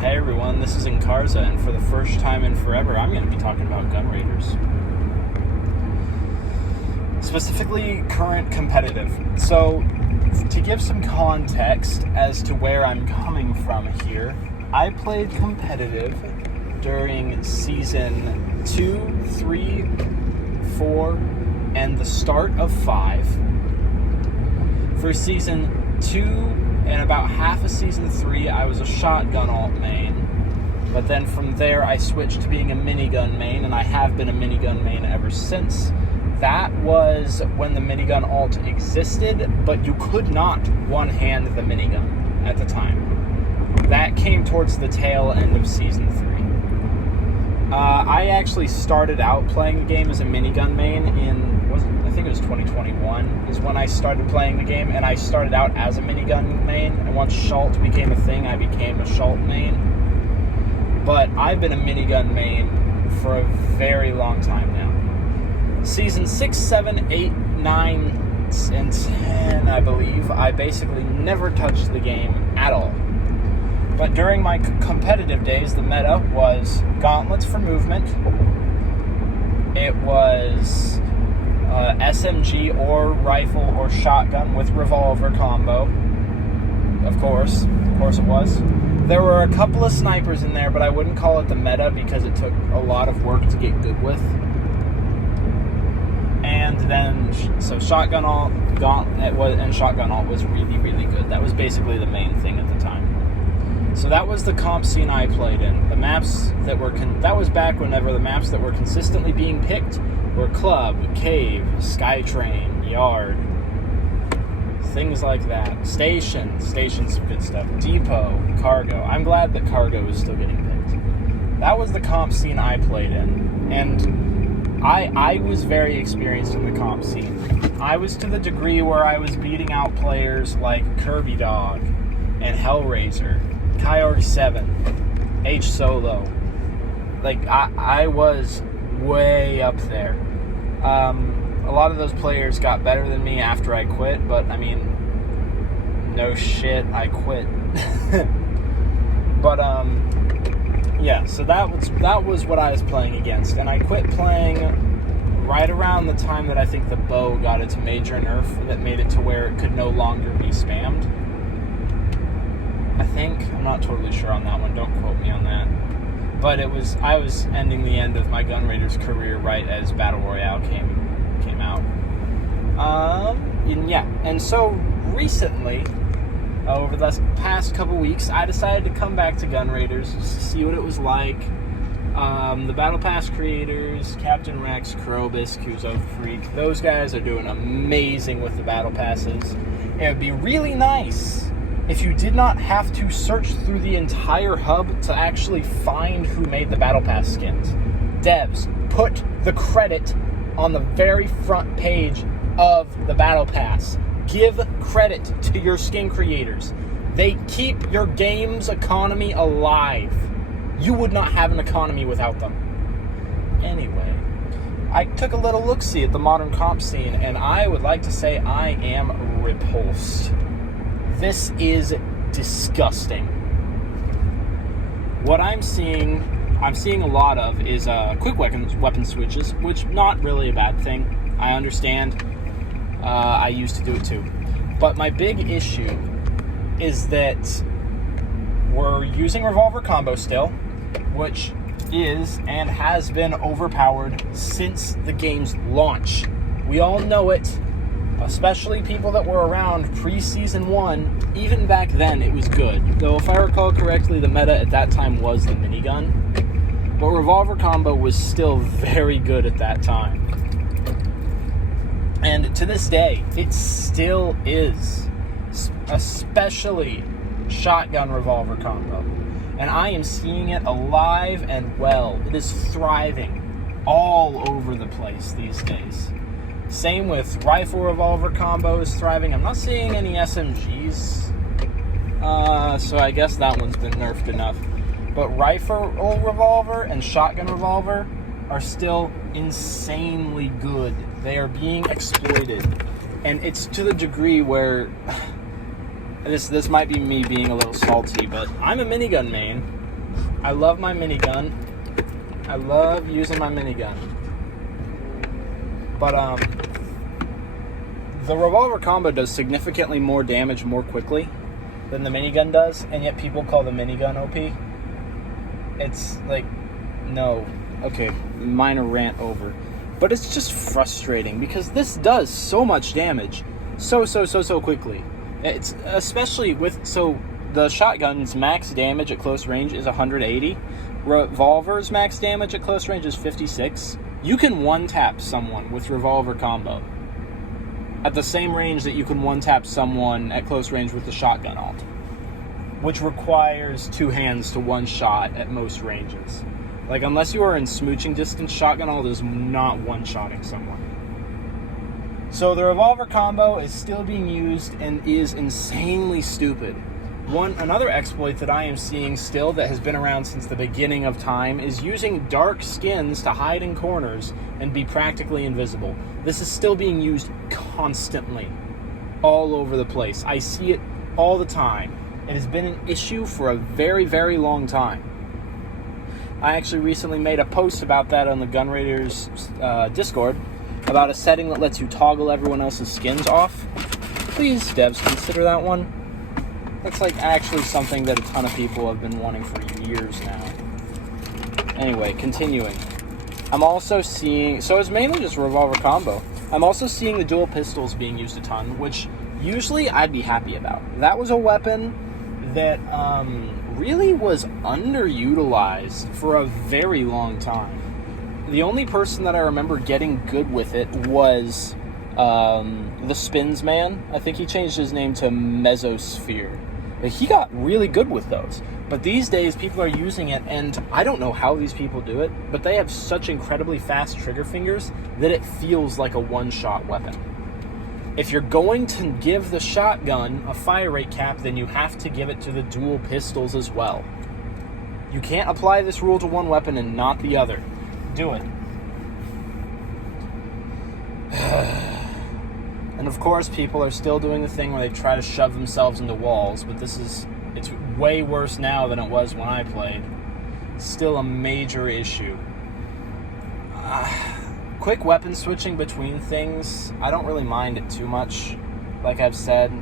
Hey everyone, this is Inkarza, and for the first time in forever, I'm going to be talking about gun raiders. Specifically, current competitive. So, to give some context as to where I'm coming from here, I played competitive during Season 2, 3, 4, and the start of 5. For Season 2, and about half of Season 3, I was a shotgun alt main. But then from there, I switched to being a minigun main, and I have been a minigun main ever since. That was when the minigun alt existed, but you could not one-hand the minigun at the time. That came towards the tail end of Season 3. I actually started out playing the game as a minigun main I think it was 2021 is when I started playing the game, and I started out as a minigun main, and once Shalt became a thing, I became a Shalt main. But I've been a minigun main for a very long time now. Season 6, 7, 8, 9, and 10, I believe, I basically never touched the game at all. But during my competitive days, the meta was gauntlets for movement. It was SMG or rifle or shotgun with revolver combo. Of course it was. There were a couple of snipers in there, but I wouldn't call it the meta because it took a lot of work to get good with. And then, so shotgun alt, and shotgun alt was really, really good. That was basically the main thing at the time. So that was the comp scene I played in. The maps that were, that was back whenever the maps that were consistently being picked were Club, Cave, Skytrain, Yard, things like that. Station's some good stuff. Depot, Cargo. I'm glad that Cargo is still getting picked. That was the comp scene I played in, and I was very experienced in the comp scene. I was to the degree where I was beating out players like Kirby Dog and Hellraiser, Coyote 7, H Solo. Like, I was way up there. A lot of those players got better than me after I quit, but I mean, no shit, I quit. But yeah, so that was what I was playing against, and I quit playing right around the time that I think the bow got its major nerf that made it to where it could no longer be spammed. I think, I'm not totally sure on that one, don't quote me on that. But I was ending the end of my Gun Raiders career right as Battle Royale came out. And so recently, over the past couple weeks, I decided to come back to Gun Raiders just to see what it was like. The Battle Pass creators, Captain Rex, Krobus, Kuzo Freak, those guys are doing amazing with the Battle Passes. It would be really nice if you did not have to search through the entire hub to actually find who made the Battle Pass skins. Devs, put the credit on the very front page of the Battle Pass. Give credit to your skin creators. They keep your game's economy alive. You would not have an economy without them. Anyway, I took a little look-see at the modern comp scene, and I would like to say I am repulsed. This is disgusting. What I'm seeing a lot of is quick weapon switches, which not really a bad thing. I understand. I used to do it too. But my big issue is that we're using revolver combo still, which is and has been overpowered since the game's launch. We all know it. Especially people that were around pre-Season 1, even back then it was good. Though if I recall correctly, the meta at that time was the minigun. But revolver combo was still very good at that time. And to this day, it still is. Especially shotgun revolver combo. And I am seeing it alive and well. It is thriving all over the place these days. Same with rifle revolver combo is thriving. I'm not seeing any SMGs, so I guess that one's been nerfed enough. But rifle revolver and shotgun revolver are still insanely good. They are being exploited. And it's to the degree where, this might be me being a little salty, but I'm a minigun main, I love my minigun. I love using my minigun. But the revolver combo does significantly more damage more quickly than the minigun does, and yet people call the minigun OP. It's like, no. Okay, minor rant over. But it's just frustrating because this does so much damage so quickly. It's especially with, so the shotgun's max damage at close range is 180. Revolver's max damage at close range is 56. You can one-tap someone with revolver combo at the same range that you can one-tap someone at close range with the shotgun alt, which requires two hands to one shot at most ranges. Like, unless you are in smooching distance, shotgun alt is not one-shotting someone. So the revolver combo is still being used and is insanely stupid. Another exploit that I am seeing still that has been around since the beginning of time is using dark skins to hide in corners and be practically invisible. This is still being used constantly, all over the place. I see it all the time. It has been an issue for a very, very long time. I actually recently made a post about that on the Gun Raiders Discord, about a setting that lets you toggle everyone else's skins off. Please, devs, consider that one. That's like actually something that a ton of people have been wanting for years now. Anyway, continuing. I'm also seeing, so it's mainly just revolver combo. I'm also seeing the dual pistols being used a ton, which usually I'd be happy about. That was a weapon that really was underutilized for a very long time. The only person that I remember getting good with it was the Spins Man. I think he changed his name to Mesosphere. He got really good with those. But these days, people are using it, and I don't know how these people do it, but they have such incredibly fast trigger fingers that it feels like a one-shot weapon. If you're going to give the shotgun a fire rate cap, then you have to give it to the dual pistols as well. You can't apply this rule to one weapon and not the other. Do it. And of course, people are still doing the thing where they try to shove themselves into walls, but it's way worse now than it was when I played. Still a major issue. Quick weapon switching between things, I don't really mind it too much. Like I've said,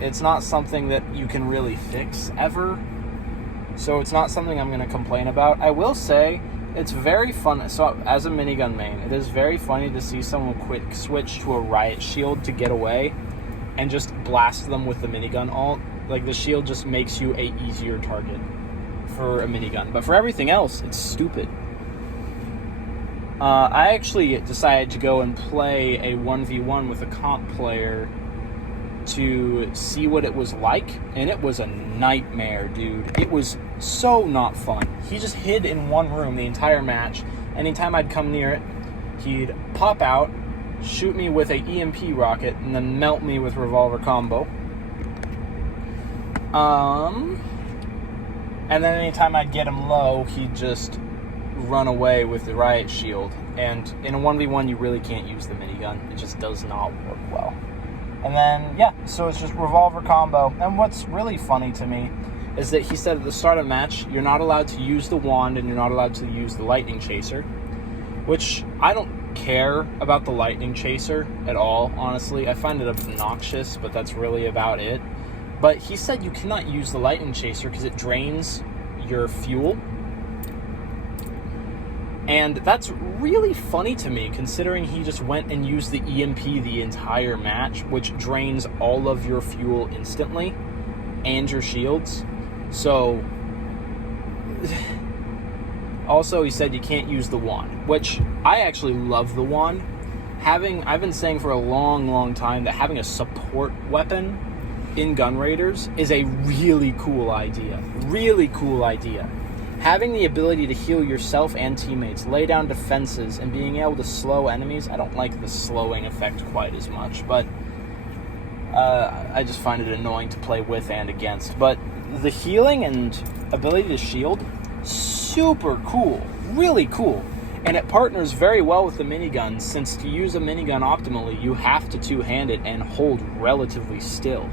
it's not something that you can really fix ever, so it's not something I'm going to complain about. I will say, it's very fun. So as a minigun main, it is very funny to see someone quick switch to a riot shield to get away and just blast them with the minigun alt. Like, the shield just makes you a easier target for a minigun. But for everything else, it's stupid. I actually decided to go and play a 1v1 with a comp player to see what it was like, and it was a nightmare, dude. It was so not fun. He just hid in one room the entire match. Anytime I'd come near it, he'd pop out, shoot me with a EMP rocket, and then melt me with revolver combo. And then anytime I'd get him low, he'd just run away with the riot shield. And in a 1v1, you really can't use the minigun. It just does not work well. And then, yeah, so it's just revolver combo. And what's really funny to me is that he said at the start of the match, you're not allowed to use the wand and you're not allowed to use the lightning chaser, which I don't care about the lightning chaser at all, honestly. I find it obnoxious, but that's really about it. But he said you cannot use the lightning chaser because it drains your fuel. And that's really funny to me, considering he just went and used the EMP the entire match, which drains all of your fuel instantly, and your shields. So, also he said you can't use the wand, which I actually love the wand. I've been saying for a long time that having a support weapon in Gun Raiders is a really cool idea. Really cool idea. Having the ability to heal yourself and teammates, lay down defenses, and being able to slow enemies. I don't like the slowing effect quite as much, but I just find it annoying to play with and against. But the healing and ability to shield, super cool, really cool. And it partners very well with the minigun, since to use a minigun optimally, you have to two-hand it and hold relatively still.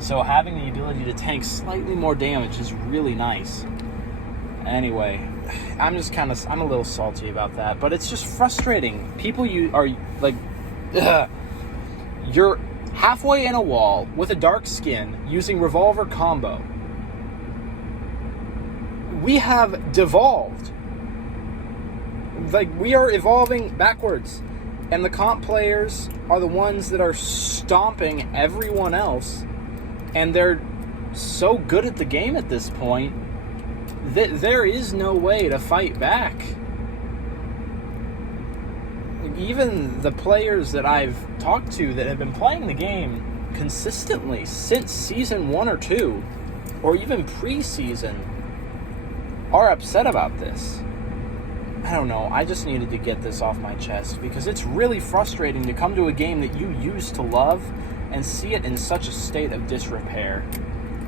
So having the ability to tank slightly more damage is really nice. Anyway, I'm a little salty about that, but it's just frustrating. People are like, ugh. You're halfway in a wall with a dark skin using revolver combo. We have devolved. Like, we are evolving backwards. And the comp players are the ones that are stomping everyone else. And they're so good at the game at this point that there is no way to fight back. Even the players that I've talked to that have been playing the game consistently since Season 1 or 2, or even pre-season, are upset about this. I don't know, I just needed to get this off my chest because it's really frustrating to come to a game that you used to love and see it in such a state of disrepair.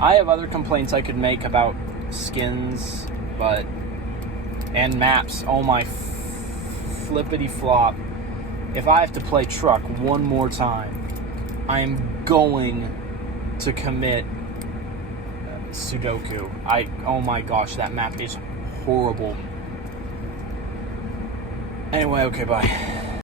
I have other complaints I could make about skins, and maps. Oh my flippity flop. If I have to play truck one more time, I am going to commit Sudoku. Oh my gosh, that map is horrible. Anyway, okay, bye.